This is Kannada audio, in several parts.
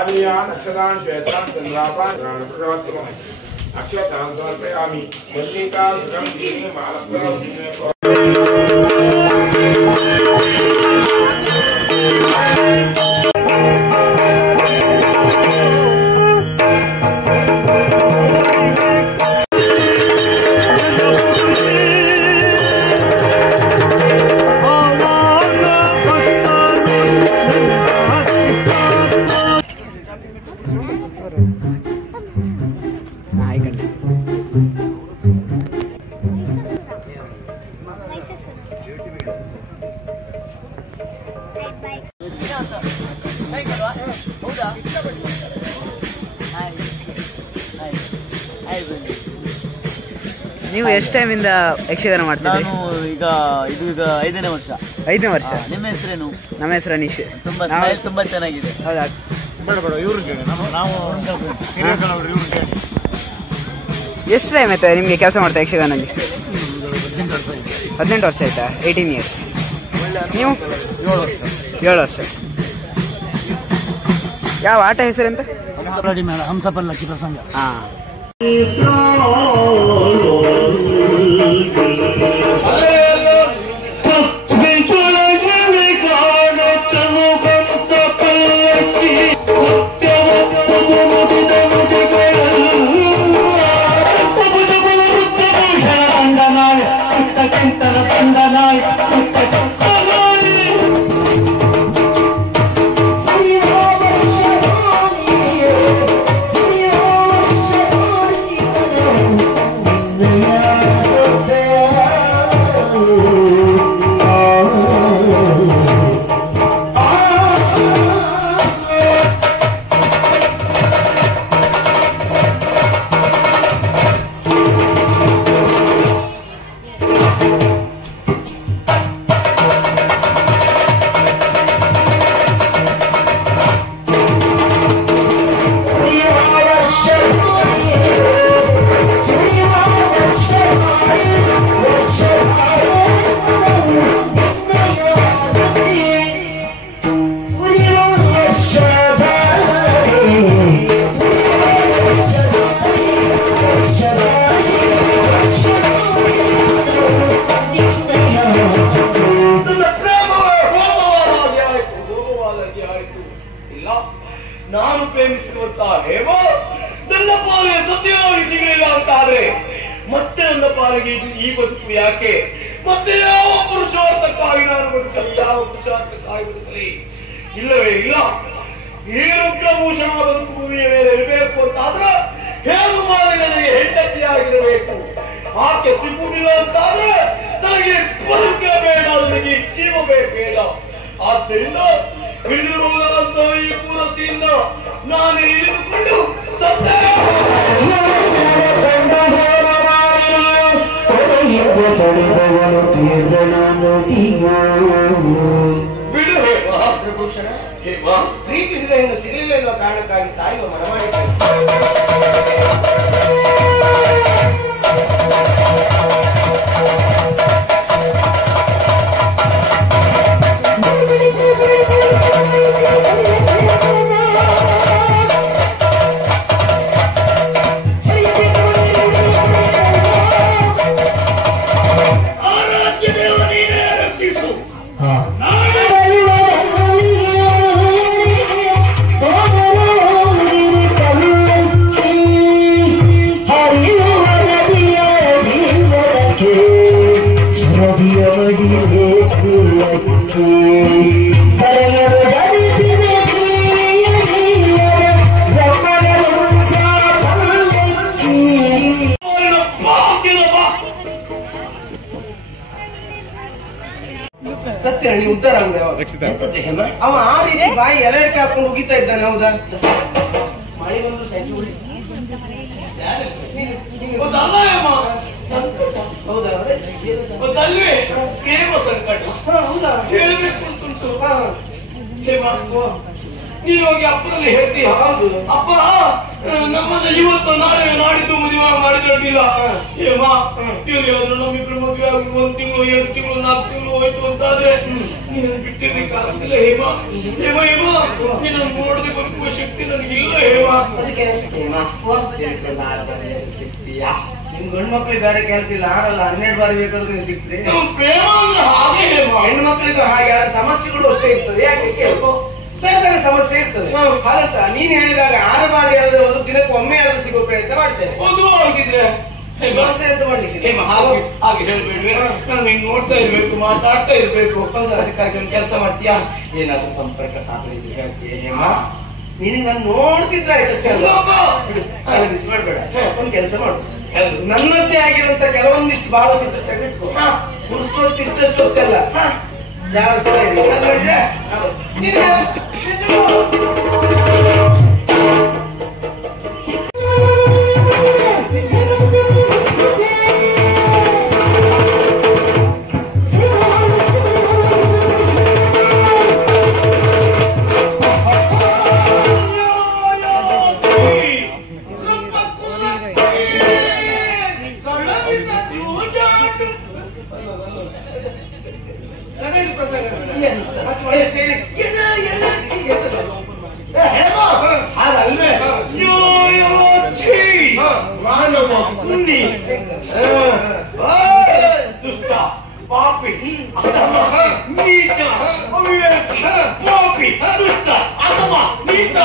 पानीयान् अक्षतान् श्वेतान् चन्द्रापान् प्रवर्तकम् अक्षतान् समर्पयामि मल्लिका सुखं दीने मालप्रां दीने ನೀವು ಎಷ್ಟು ಟೈಮಿಂದ ಯಕ್ಷಗಾನ ಮಾಡ್ತೀರಾ? ನಾನು ಈಗ 5ನೇ ವರ್ಷ. 5ನೇ ವರ್ಷ. ನಿಮ್ಮ ಹೆಸರೇನು? ನಮ್ಮ ಹೆಸರು ಅನೀಶ್. ತುಂಬಾ ಚೆನ್ನಾಗಿದೆ. ಹೌದಾ? ಎಷ್ಟು ಟೈಮ್ ಆಯ್ತಾ ನಿಮಗೆ ಕೆಲಸ ಮಾಡ್ತಾ ಯಕ್ಷಗಾನಲ್ಲಿ? 18 ವರ್ಷ ಆಯ್ತಾ? 18 ಇಯರ್ಸ್. ನೀವು? 7 ವರ್ಷ. ಯಾವ ಆಟ ಹೆಸರೆಂತ? ಹಂಸಪಲ್ಲಕ್ಕಿ ಪ್ರಸಂಗ. ಹಾಂ. ನಾನು ಪ್ರೇಮಿಸಿರುವಂತಹ ಹೇಮ ನನ್ನ ಪಾಲಿಗೆ ಸತ್ಯವಾಗಿ ಸಿಗಲಿಲ್ಲ ಅಂತಾದ್ರೆ ಮತ್ತೆ ನನ್ನ ಪಾಲಿಗೆ ಈ ಬದುಕು ಯಾಕೆ? ಮತ್ತೆ ಯಾವ ಪುರುಷಾರ್ಥಕ್ಕಾಗಿ ನಾನು ಬದುಕಲಿ? ಯಾವ ಪುರುಷಾರ್ಥಕ್ಕಾಗಿ ಬದುಕಲಿ? ಇಲ್ಲವೇ ಇಲ್ಲ. ಈ ರುದ್ರಭೂಷಣ ಬದುಕು ಭೂಮಿಯ ಮೇಲೆ ಇರಬೇಕು ಅಂತಾದ್ರೆ ಹೇಮಮಾಲಿ ನನಗೆ ಹೆಂಡತಿಯಾಗಿರಬೇಕು. ಆಕೆ ಸಿಗುವುದಿಲ್ಲ ಅಂತಾದ್ರೆ ನನಗೆ ಬದುಕೇ ಬೇಡ, ನನಗೆ ಜೀವವೇ ಬೇಡ. ಆದ್ದರಿಂದ ಇಳಿದಿರಬಹುದಾದಂತ ಈ ಪೂರತಿಯಿಂದ ನಾನು ಇಳಿದುಕೊಂಡು ಬಿಡು ಹೇಮ. ರುದ್ರಭೂಷಣ ಹೇಮ ಪ್ರೀತಿಸಿದ ಇನ್ನು ಸಿಗಲಿಲ್ಲ ಎನ್ನುವ ಕಾರಣಕ್ಕಾಗಿ ಸಾಯುವ ಮನಮಾಡಿದ್ದೆ. ಸತ್ಯ ನೀವು ಉತ್ತರ ಅವ ಆ ರೀತಿ ಬಾಯಿ ಎಲೆಕ್ಕೆ ಹಾಕೊಂಡು ಹೋಗಿತಾ ಇದ್ದಾನೆ. ಹೌದಾ? ಮಳೆ ಬಂದು ಹೌದಾ? ಗೊತ್ತಲ್ವೇ ಪ್ರೇಮ ಸಂಕಟ. ಹೌದಾ? ಹೇಳಬೇಕು ಅಂತುಂಟು. ಹೇಮ ನೀನು ಹೋಗಿ ಅಪ್ಪನಲ್ಲಿ ಹೇಳ್ತೀಯ? ಹೌದು. ಅಪ್ಪ ನಮ್ಮನ್ನ ಇವತ್ತು ನಾಳೆ ನಾಡಿದ್ದು ಮದುವೆ ಮಾಡಿದ್ರಲ್ಲ ಹೇಮ, ಏನಾದ್ರು ನಮ್ಮಿಬ್ರು ಮದುವೆ ಆಗಿ 1 ತಿಂಗಳು 2 ತಿಂಗಳು 4 ತಿಂಗಳು ಹೋಯ್ತು ಅಂತಾದ್ರೆ ನೀನು ಬಿಟ್ಟಿರ್ಲಿಕ್ಕಾಗುತ್ತಿಲ್ಲ ಹೇಮ. ಹೇಮ ಹೇಮ ನಿನ್ನ ನೋಡದೆ ಬದುಕುವ ಶಕ್ತಿ ನನಗಿಲ್ಲ ಹೇಮ. ಅದಕ್ಕೆ ಸಿಗ್ತೀಯಾ? ನಿಮ್ ಗಂಡು ಮಕ್ಳಿಗೆ ಬೇರೆ ಕೆಲಸ ಇಲ್ಲ, ಆರಲ್ಲ 12 ಬಾರಿ ಬೇಕಾದ್ರೂ ನೀವು ಸಿಗ್ತೀರಿ. ಪ್ರೇಮ ಅಂದ್ರೆ ಹಾಗೆ ಹೇಮ. ಹೆಣ್ಣು ಮಕ್ಕಳಿಗೂ ಹಾಗೆ ಸಮಸ್ಯೆಗಳು ಅಷ್ಟೇ ಇರ್ತದೆ. ಯಾಕೆ ಕೇಳ್ಕೊ, ಬೇರೆ ಬೇರೆ ಸಮಸ್ಯೆ ಇರ್ತದೆ. ಹಾಗಂತ ನೀನ್ ಹೇಳಿದಾಗ 6 ಬಾರಿ ಹೇಳಿದ್ರೆ ಒಂದು ದಿನಕ್ಕೆ ಒಮ್ಮೆ ಆದ್ರೂ ಸಿಗೋ ಪ್ರಯತ್ನ ಮಾಡ್ತೇನೆ. ಒಂದು ಆಗಿದ್ರೆ ಎಂತ ಮಾಡ್ಲಿಕ್ಕೆ ಹಾಗೆ ಹೇಳ್ಬೇಡ್ವೆ. ನಾನು ಹಿಂಗ್ ನೋಡ್ತಾ ಇರ್ಬೇಕು, ಮಾತಾಡ್ತಾ ಇರ್ಬೇಕು. ಅದಕ್ಕಾಗಿ ಒಂದು ಕೆಲಸ ಮಾಡ್ತೀಯಾ? ಏನಾದ್ರೂ ಸಂಪರ್ಕ ಸಾಧನೆ ಹೇಳ್ತೀಯ ಹೇಮ? ನಿನಗೆ ನಾನು ನೋಡ್ತಿದ್ರೆ ಆಯ್ತಷ್ಟೇ ಅಲ್ಲ, ಬಿಸಿ ಮಾಡ್ಬೇಡ. ಒಂದು ಕೆಲಸ ಮಾಡು, ನನ್ನದ್ದೇ ಆಗಿರುವಂತ ಕೆಲವೊಂದಿಷ್ಟು ಭಾವಚಿತ್ರ ತೆಗೆದಿಟ್ಕೊ. ಉಳಿಸೋತಿದ್ದಷ್ಟು ಹೊತ್ತಲ್ಲ ಜಾಗ್ರತೆ ದುಷ್ಟ ಪಾಪಿ ನೀಚ ಅವಿವೇಕಿ ಪಾಪಿ ದುಷ್ಟ ಅಧಮ ನೀಚ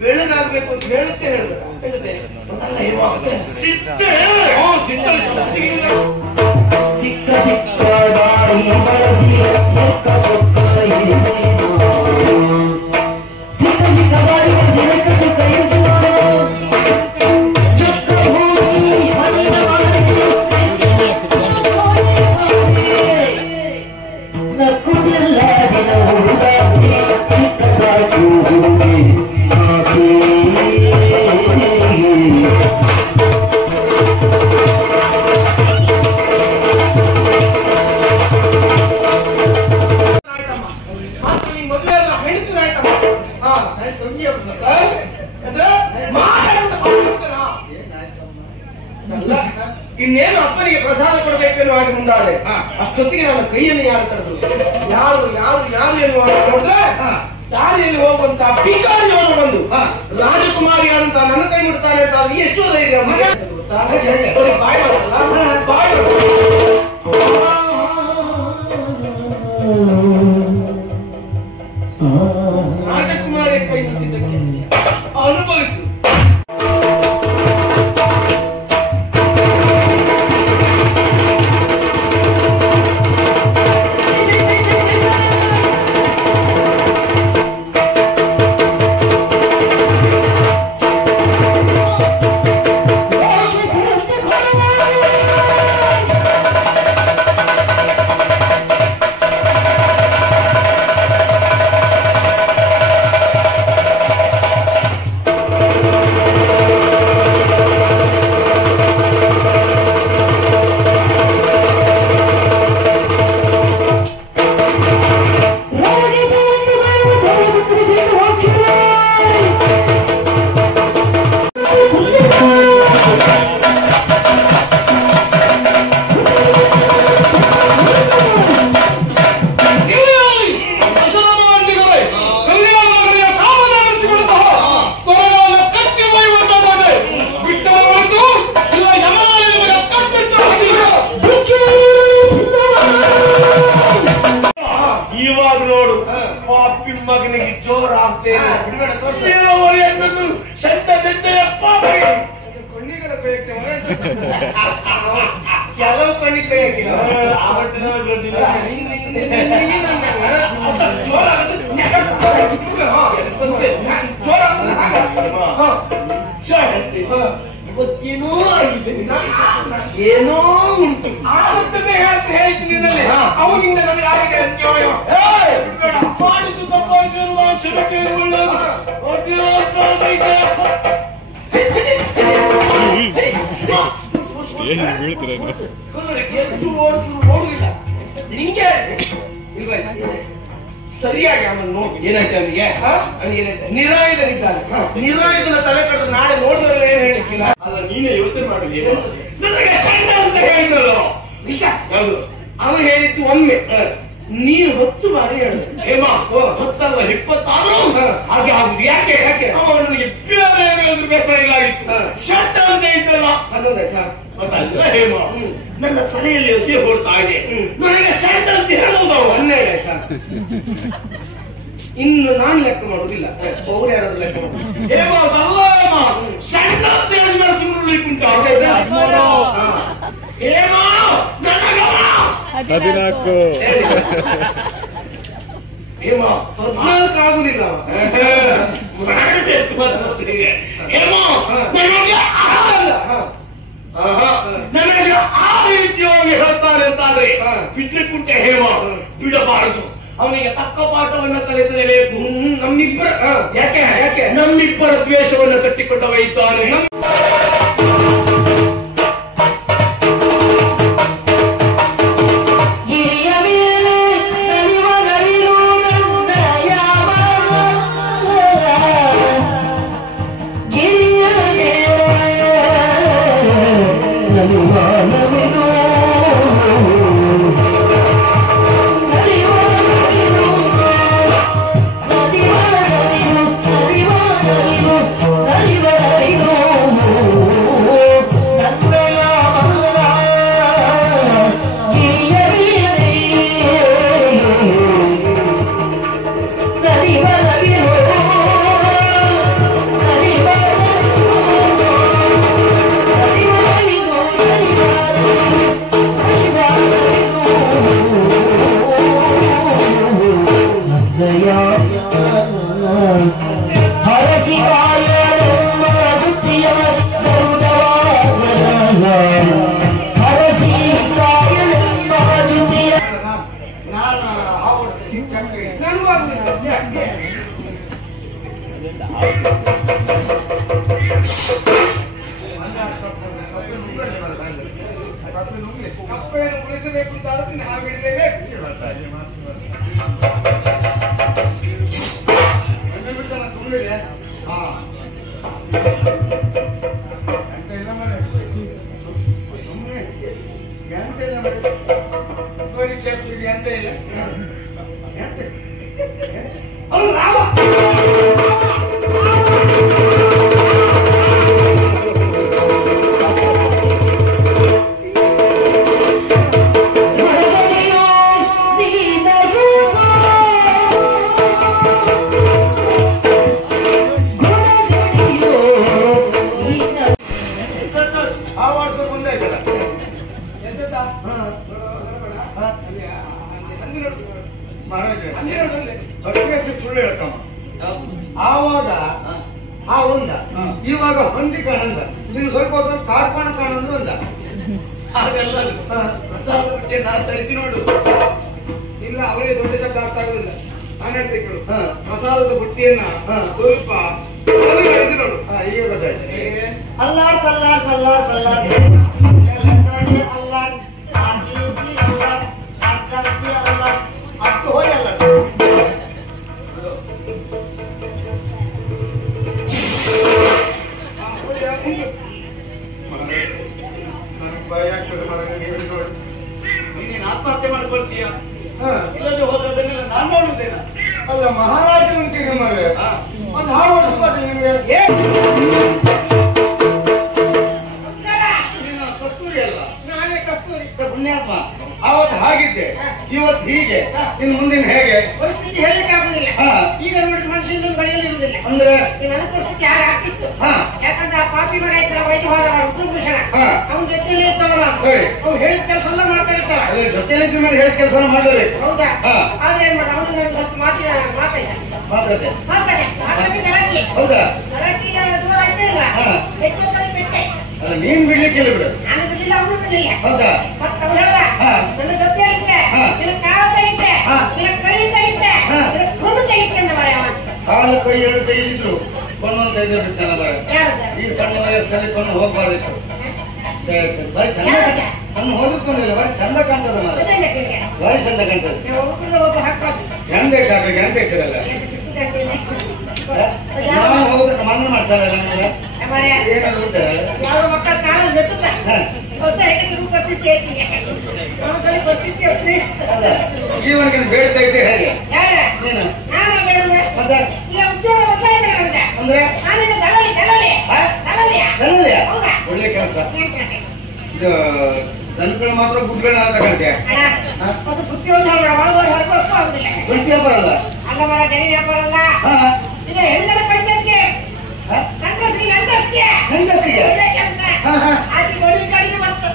ಬೆಳಗಾಗ್ಬೇಕು ಅಂತ ಹೇಳುತ್ತೆ ಹೇಳಿದ್ರೆ ಚಿಕ್ಕ ಚಿಕ್ಕ ದಾರಿ ಬಳಸಿ ಲೆಕ್ಕ ಚೊಕ್ಕ ಇರಿಸಿ ಚಿಕ್ಕ ಚಿಕ್ಕ ದಾರಿ ಬಳಸಿ ಲೆಕ್ಕ ಚೊಕ್ಕ ಇರಿಸಿ ಚೊಕ್ಕ ಭೂಮಿ ನಕ್ಕುದಿಲ್ಲ ದಿನ ಹುಡುಗಾಡಿ ಚಿಕ್ಕದಾಗಿ ಹುಡುಗಿ ಇನ್ನೇನು ಅಪ್ಪನಿಗೆ ಪ್ರಸಾದ ಕೊಡಬೇಕೆನ್ನುವ ಹಾಗೆ ಮುಂದಾದೆ. ಅಷ್ಟೊತ್ತಿಗೆ ನನ್ನ ಕೈಯನ್ನು ಯಾರು ತಡೆದ್ರು? ಯಾರು ಯಾರು ಯಾರು ಎನ್ನುವ ನೋಡಿದ್ರೆ ದಾರಿಯಲ್ಲಿ ಹೋಗುವಂತ ಭಿಕಾರಿಯವರು ಬಂದು ರಾಜಕುಮಾರಿ ಅಂತ ನನ್ನ ಕೈ ಮುಡ್ತಾನೆ ಅಂತ ಅಲ್ಲಿ ಎಷ್ಟು ಧೈರ್ಯ ಮಗ? ಬಾಯ್ ಬರ್ತಲ್ಲ, ಬಾಯ್ ರಾಜಕುಮಾರಿಯ ಕೈ ಮುಟ್ಟಿದ್ದಕ್ಕೆ ಅನುಭವಿಸು. ಮಗನಿಗೆ ಜೋರ ಆಗ್ತೇನೆ. ಕಣ್ಣಿಗರ ಕೈಯಕ್ಕೆ ಕೆಲವು ಕಣ್ಣಿ ಕೈ ಹಾಕಿಲ್ಲ. ಇವತ್ತೇನೋ ಆಗಿದ್ದೇನೆ, ಏನೋ ಉಂಟು ಆದತ್ತನ್ನೇ ಹೇಳ್ತೀನಿ. ಅವನಿಂದ ನನಗೆ ಆಗಿದೆ ಅನ್ಯಾಯ. ಮಾಡಿದ್ದು ತಪ್ಪಾಗಿರುವ ಕ್ಷಣಕ್ಕೆ ಒಳ್ಳೆಯದು. ನೋಡುದಿಲ್ಲ ನಿಂಗೆ ಸರಿಯಾಗಿ ಅವನು ನೋಡಿ ಏನಾಯ್ತು ಅವನಿಗೆ. ನಿರಾಯುಧನಿದ್ದಾನೆ, ನಿರಾಯುಧನ ತಲೆ ಕಳೆದು ನಾಳೆ ನೋಡಿದ್ರಲ್ಲ ಏನ್ ಹೇಳಿಕ್ಕಿಲ್ಲ. ಅಲ್ಲ ನೀನೇ ಯೋಚನೆ ಮಾಡಿದ್ಯ. ನನಗೆ ಸಣ್ಣ ಅಂತ ಹೇಳಿದ್ನಲ್ಲ ನಿಜ. ಅವನು ಹೇಳಿದ್ದು ಒಮ್ಮೆ, ನೀನು 10 ಬಾರಿ ಹೇಳಿದೆ. ಹೇಮ 10 ಅಲ್ಲ 20 ಆದ್ರೂ ಹಾಗೆ ಆಗುದು. ಯಾಕೆ ಯಾಕೆ ನನಗೆ ಬೇರೆ ಬೇಸರ ಇಲ್ಲ ಆಗಿತ್ತು. ಶಟ್ ಅಂತ ಇದ್ದಲ್ಲ ಅದೊಂದಾಯ್ತಾ? ಅದಲ್ಲ ಹೇಮ, ನನ್ನ ತಲೆಯಲ್ಲಿ ಅದೇ ಹೊಡ್ತಾ ಇದೆ. ನನಗೆ ಶಟ್ ಅಂತ ಹೇಳುವುದು 12 ಆಯ್ತಾ? ಇನ್ನು ನಾನು ಲೆಕ್ಕ ಮಾಡುದಿಲ್ಲ, ಅವ್ರು ಯಾರಾದ್ರೂ ಲೆಕ್ಕ ಮಾಡುದು. ಹೇಮ ಅದಲ್ಲ ಹೇಮ, ಶಟ್ ಅಂತ ಹೇಳಿದ ಮೇಲೆ ಸುಮ್ಮನೆ ಉಳಿಕುಂಟು. ಹೇಮ ನನ್ನ ಗಮನ 14 ಹೇಮ 14 ಆಗುದಿಲ್ಲ. ಮಾಡಬೇಕು ಮತ್ತೊಬ್ಬರಿಗೆ. ಹೇಮ ನನಗೆ ನನಗೆ ಆ ರೀತಿಯಾಗಿ ಹೇಳ್ತಾನೆ ಅಂತಾದ್ರೆ ಬಿಡ್ಲಿಕ್ಕುಂಟೆ ಹೇಮ, ಬಿಡಬಾರದು. ಅವನಿಗೆ ತಕ್ಕ ಪಾಠವನ್ನು ಕಲಿಸಲೇಬೇಕು. ನಮ್ಮಿಬ್ಬರ ಯಾಕೆ ಯಾಕೆ ನಮ್ಮಿಬ್ಬರ ದ್ವೇಷವನ್ನು ಕಟ್ಟಿಕೊಂಡವ ಇದ್ದಾನೆ. ಕಪ್ಪೆಯನ್ನು ಉಳಿಸಬೇಕು ಅಂತ ಆದ್ರೆ ನಾವು ಹಿಡಿದೇಬೇಕು. ಸುಳ್ಳು ಹೇಳ್ತಾವ ಆವಾಗ ಆ ಒಂದ ಇವಾಗ ಹೊಂದಿ ಕಾಣಂದ ನೀನು ಸ್ವಲ್ಪ ಹೊತ್ತು ಕಾರ್ಪಾಣ ಕಾಣಂದ್ರು ಅಂದ. ಹಾಗೆಲ್ಲ ಪ್ರಸಾದ ಬಿಟ್ಟೆ ನಾ ತರಿಸಿ ನೋಡು. ಇಲ್ಲ ಅವರಿಗೆ ದೊಡ್ಡ ಶಬ್ದ ಅರ್ಥ ಆಗುದಿಲ್ಲ. ನಾನು ಹೇಳ್ತೇನೆ ಕೇಳು. ಪ್ರಸಾದದ ಬುಟ್ಟಿಯನ್ನ ಸ್ವಲ್ಪ ಕಲಿಸಿ ನೋಡು. ಈಗ ಗೊತ್ತಾಯ್ತು. ಹೇಗೆ? ಅಲ್ಲಾಡ್ ಸಲ್ಲಾಡ್ ಸಲ್ಲಾಡ್ ಸಲ್ಲಾಡ್ ಅಲ್ಲಾಡ್ ಅಷ್ಟು ಹೋಯಲ್ಲ ನೀನೇನು ಆತ್ಮಹತ್ಯೆ ಮಾಡ್ಕೊಳ್ತೀಯ? ಇಲ್ಲದೆ ಹೋದ್ರೆ ಅದನ್ನೆಲ್ಲ ನಾನು ನೋಡುತ್ತೇನೆ. ಅಲ್ಲ ಮಹಾರಾಜ ಅಂತೀರಿ ಮಗ ಒಂದು ಹಾಡು ಹೊಡಿಸ್ಬೋದು ನಿಮ್ಗೆ. ಕಸ್ತೂರಿ ಅಲ್ಲ ನಾನೇ ಕಸ್ತೂರಿ. ಪುಣ್ಯಾತ್ಮ ಅವತ್ತು ಹಾಗಿದ್ದೆ ಇವತ್ತು ಹೀಗೆ ಇನ್ನು ಮುಂದಿನ ಹೇಗೆ ಪರಿಸ್ಥಿತಿ ಹೇಳಿಕ್ಕೆ ಆಗುದಿಲ್ಲ. ಹಾ. ಈಗ ನೋಡಿದ ಮನುಷ್ಯನ ಬಳಿಯಲ್ಲಿ ಇರುವುದಿಲ್ಲ. ಅಂದ್ರೆ ನನ್ನ ಪರಿಸ್ಥಿತಿ ಯಾರು ಆಗ್ತಿತ್ತು. ಹಾ. ಯಾಕಂದ್ರೆ ಆ ಪಾಪಿ ಮಗ ಇದ್ದಲ್ಲ ವೈದ್ಯ ಹೋದ ಉತ್ತಮಭೂಷಣ ಹಾ. ಅವನ ಜೊತೆಯಲ್ಲಿ ಇರ್ತವ ನಾನು. ಸರಿ. ಅವ್ನು ಹೇಳಿದ ಕೆಲಸ ಎಲ್ಲ ಮಾಡ್ಕೊಂಡಿರ್ತಾವ. ಅದೇ ಜೊತೆಲಿ ಮೇಲೆ ಹೇಳಿ ಕೆಲಸ ಮಾಡಲೇಬೇಕು. ಹೌದಾ? ಹಾ. ಆದ್ರೆ ಏನ್ ಮಾಡ ಅವನು ನನಗೆ ಸ್ವಲ್ಪ ಮಾತಾಡಿದ ಮಾತಾಡ್ತೆ ಗಲಾಟೆ ಹೌದಾ? ಗಲಾಟೆ ದೂರ ಆಯ್ತಾ ಇಲ್ಲ. ಹಾ. ಹೆಚ್ಚು ಬಿಟ್ಟೆ ಅಲ್ಲ ನೀನ್ ಬಿಡ್ಲಿಕ್ಕಿಲ್ಲ ಬಿಡು. ನಾನು ಬಿಡಲಿಲ್ಲ, ಅವನು ಬಿಡಲಿಲ್ಲ. ಹೌದಾ? ಮತ್ತೆ ಅವ್ರು ಹೇಳ್ದ ಹಾ. ನನ್ನ ಜೊತೆಯಲ್ಲಿದ್ರೆ ಹಾ. ನಿನ್ನ ಕಾಳು ತೆಗಿತೆ, ಹಾ. ನಿನ್ನ ಕೈ ತೆಗಿತೆ, ಹಾ. ನಿನ್ನ ಕೊಂಡು ತೆಗಿತೆ ಅಂತ ಮಾರ ಅವ. ಕಾಲು ಕೈ ಎರಡು ತೆಗೆದಿದ್ರು ಕೊಂದೊಂದು ತೆಗೆದು ಬಿಡ್ತಾನ ಬರ ಯಾರ್ದ? ಈ ಸಣ್ಣ ವಯಸ್ಸಲ್ಲಿ ಕೊಂಡು ಹೋಗ್ಬಾರ್ದಿತ್ತು. ಬರೀ ಚಂದ ಯಾರ್ದ? ಕಣ್ಣು ಹೋಗುತ್ತೊಂದಿಲ್ಲ ಬರೀ ಚಂದ ಕಾಣ್ತದ ಮರ ಗೊತ್ತಲ್ಲ ನಿನಗೆ? ಬರೀ ಚಂದ ಕಾಣ್ತದೆ. ನಾವು ಒಬ್ಬರಿಂದ ಒಬ್ರು ಹಾಕ್ಬಾರ್ದು. ಎಂತ ಕಾಕ ಎಂತ ಇರ್ತದಲ್ಲ ಏನು ಚಿಕ್ಕ ಕಾಣ್ತಿದೆ. ನಾನು ಹೋಗುದ ಮಣ್ಣು ಮಾಡ್ತಾರಲ್ಲ ನನಗೆ ಮಾರ್ರೆ, ಏನಾದ್ರು ಉಂಟಾರ ಯಾವ್ದೋ ಮಕ್ಕಳ ಕಾರಲ್ಲಿ ಬಿಟ್ಟುತ್ತೆ. ಹ ಜೀವನಕ್ಕೆ ಬೇಡ್ತಾ ಇದ್ದೆ ಹೇಗೆ ನೀನು ಮತ್ತೆ ಅಂದ್ರೆ ಒಳ್ಳೆ ಕೆಲಸ ಇದು ದನಗಳು ಮಾತ್ರ ಗುಡ್ಗಳನ್ನ ತಗೊಳ್ತೆ ಗುಡ್ತಿಯ ಬರಲ್ಲ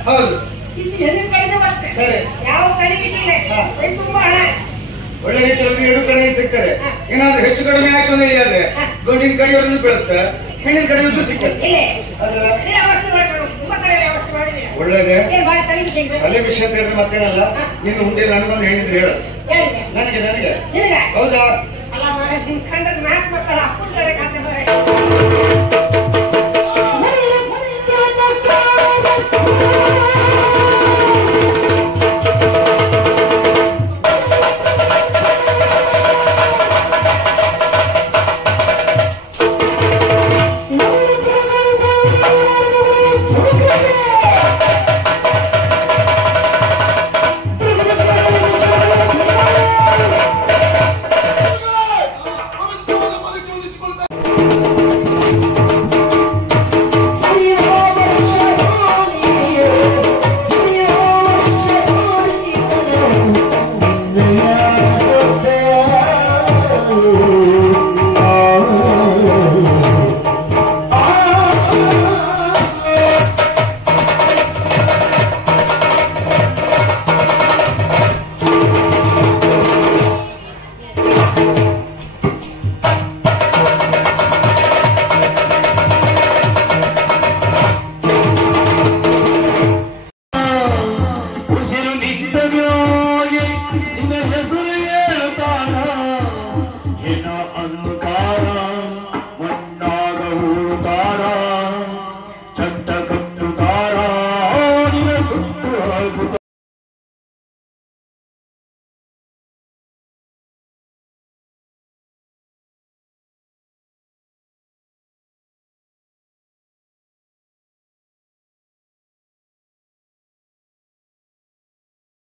ಹೌದು ಒಳ್ಳೆ ರೀತಿಯಲ್ಲಿ ಎರಡು ಕಡೆ ಸಿಗ್ತದೆ. ಏನಾದ್ರೂ ಹೆಚ್ಚು ಕಡಿಮೆ ಹಾಕೊಂಡು ಹೇಳಿದ್ರೆ ಗಂಡಿನ ಕಡೆಯವ್ರದ್ದು ಬೀಳುತ್ತೆ, ಹೆಣ್ಣಿನ ಕಡೆಯವ್ರದ್ದು ಸಿಗ್ತದೆ. ಒಳ್ಳೇದೇ ತಲೆ ವಿಷಯ ಅಂತ ಹೇಳಿದ್ರೆ ಮತ್ತೇನಲ್ಲ. ನಿನ್ನ ಹುಂಡಿ ನನ್ಗೊಂದು ಹೇಳಿದ್ರೆ ಹೇಳು. ನನಗೆ ಹೌದಾ